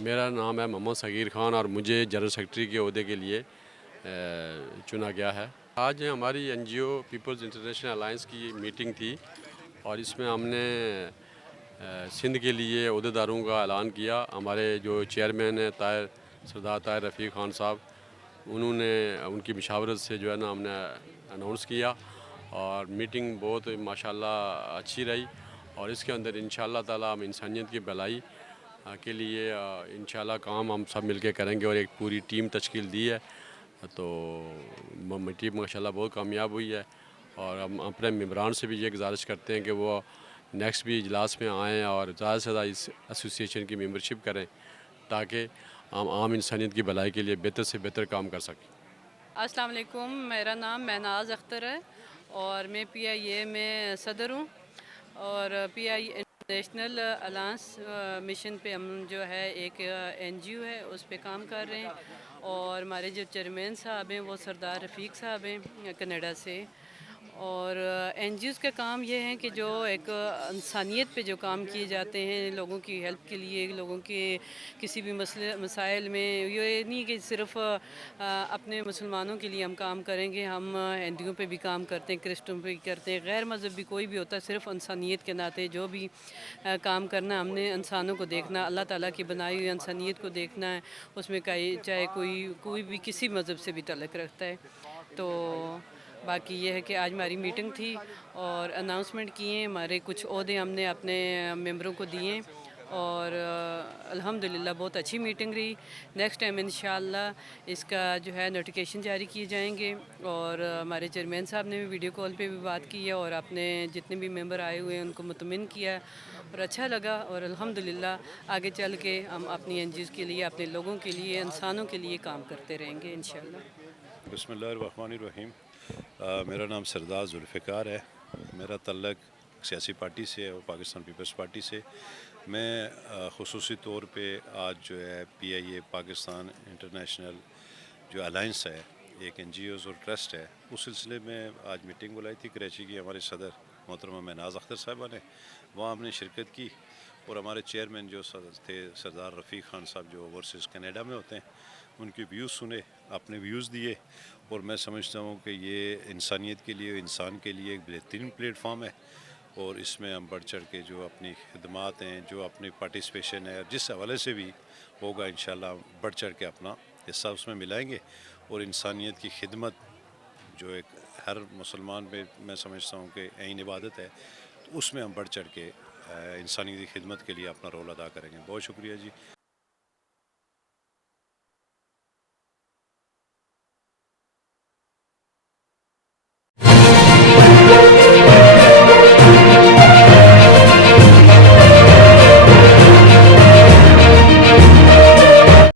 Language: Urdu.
میرا نام ہے محمد صغیر خان اور مجھے جنرل سیکرٹری کے عہدے کے لیے چنا گیا ہے۔ آج ہماری این جی او پیپلز انٹرنیشنل الائنس کی میٹنگ تھی اور اس میں ہم نے سندھ کے لیے عہدیداروں کا اعلان کیا۔ ہمارے جو چیئرمین ہیں سردار طاہر رفیق خان صاحب، انہوں نے ان کی مشاورت سے جو ہے نا ہم نے اناؤنس کیا اور میٹنگ بہت ماشاءاللہ اچھی رہی، اور اس کے اندر انشاءاللہ تعالی ہم انسانیت کی بھلائی کے لیے انشاءاللہ کام ہم سب مل کے کریں گے، اور ایک پوری ٹیم تشکیل دی ہے تو ٹیم ماشاءاللہ بہت کامیاب ہوئی ہے۔ اور ہم اپنے ممبران سے بھی یہ گزارش کرتے ہیں کہ وہ نیکسٹ بھی اجلاس میں آئیں اور زیادہ سے زیادہ اس ایسوسیشن کی ممبرشپ کریں تاکہ ہم عام انسانیت کی بھلائی کے لیے بہتر سے بہتر کام کر سکیں۔ السلام علیکم، میرا نام مہناز اختر ہے اور میں پی آئی اے میں صدر ہوں، اور پی آئی انٹرنیشنل الائنس مشن پہ ہم جو ہے ایک این جی او ہے اس پہ کام کر رہے ہیں، اور ہمارے جو چیئرمین صاحب ہیں وہ سردار رفیق صاحب ہیں کینیڈا سے۔ اور این جی اوز کا کام یہ ہے کہ جو ایک انسانیت پہ جو کام کیے جاتے ہیں لوگوں کی ہیلپ کے لیے، لوگوں کے کسی بھی مسائل میں، یہ نہیں کہ صرف اپنے مسلمانوں کے لیے ہم کام کریں گے، ہم ہندوؤں پہ بھی کام کرتے ہیں، کرسچنوں پہ بھی کرتے ہیں، غیر مذہب بھی کوئی بھی ہوتا ہے، صرف انسانیت کے ناطے جو بھی کام کرنا، ہم نے انسانوں کو دیکھنا، اللہ تعالیٰ کی بنائی ہوئی انسانیت کو دیکھنا ہے، اس میں چاہے کوئی بھی کسی مذہب سے بھی تعلق رکھتا ہے۔ تو باقی یہ ہے کہ آج ہماری میٹنگ تھی اور اناؤنسمنٹ کیے، ہمارے کچھ عہدے ہم نے اپنے ممبروں کو دیے، اور الحمدللہ بہت اچھی میٹنگ رہی۔ نیکسٹ ٹائم انشاءاللہ اس کا جو ہے نوٹیفیکیشن جاری کیے جائیں گے، اور ہمارے چیئرمین صاحب نے بھی ویڈیو کال پہ بھی بات کی ہے اور اپنے جتنے بھی ممبر آئے ہوئے ہیں ان کو مطمئن کیا اور اچھا لگا، اور الحمدللہ آگے چل کے ہم اپنی این جی اوز کے لیے، اپنے لوگوں کے لیے، انسانوں کے لیے کام کرتے رہیں گے انشاءاللہ۔ بسم اللہ الرحمن الرحیم۔ میرا نام سردار ذوالفقار ہے، میرا تعلق سیاسی پارٹی سے اور پاکستان پیپلز پارٹی سے۔ میں خصوصی طور پہ آج جو ہے پی آئی اے پاکستان انٹرنیشنل جو الائنس ہے، ایک این جی اوز اور ٹرسٹ ہے، اس سلسلے میں آج میٹنگ بلائی تھی کراچی کی ہمارے صدر محترمہ مہناز اختر صاحبہ نے، وہاں ہم نے شرکت کی، اور ہمارے چیئرمین جو تھے سردار رفیق خان صاحب جو اوورسیز کینیڈا میں ہوتے ہیں، ان کے ویوز سنے، اپنے ویوز دیے، اور میں سمجھتا ہوں کہ یہ انسانیت کے لیے، انسان کے لیے ایک بہترین پلیٹ فارم ہے، اور اس میں ہم بڑھ چڑھ کے جو اپنی خدمات ہیں، جو اپنی پارٹیسپیشن ہے، جس حوالے سے بھی ہوگا انشاءاللہ ہم بڑھ چڑھ کے اپنا حصہ اس میں ملائیں گے، اور انسانیت کی خدمت جو ایک ہر مسلمان پہ میں سمجھتا ہوں کہ عین عبادت ہے، تو اس میں ہم بڑھ چڑھ کے انسانی خدمت کے لیے اپنا رول ادا کریں گے۔ بہت شکریہ جی۔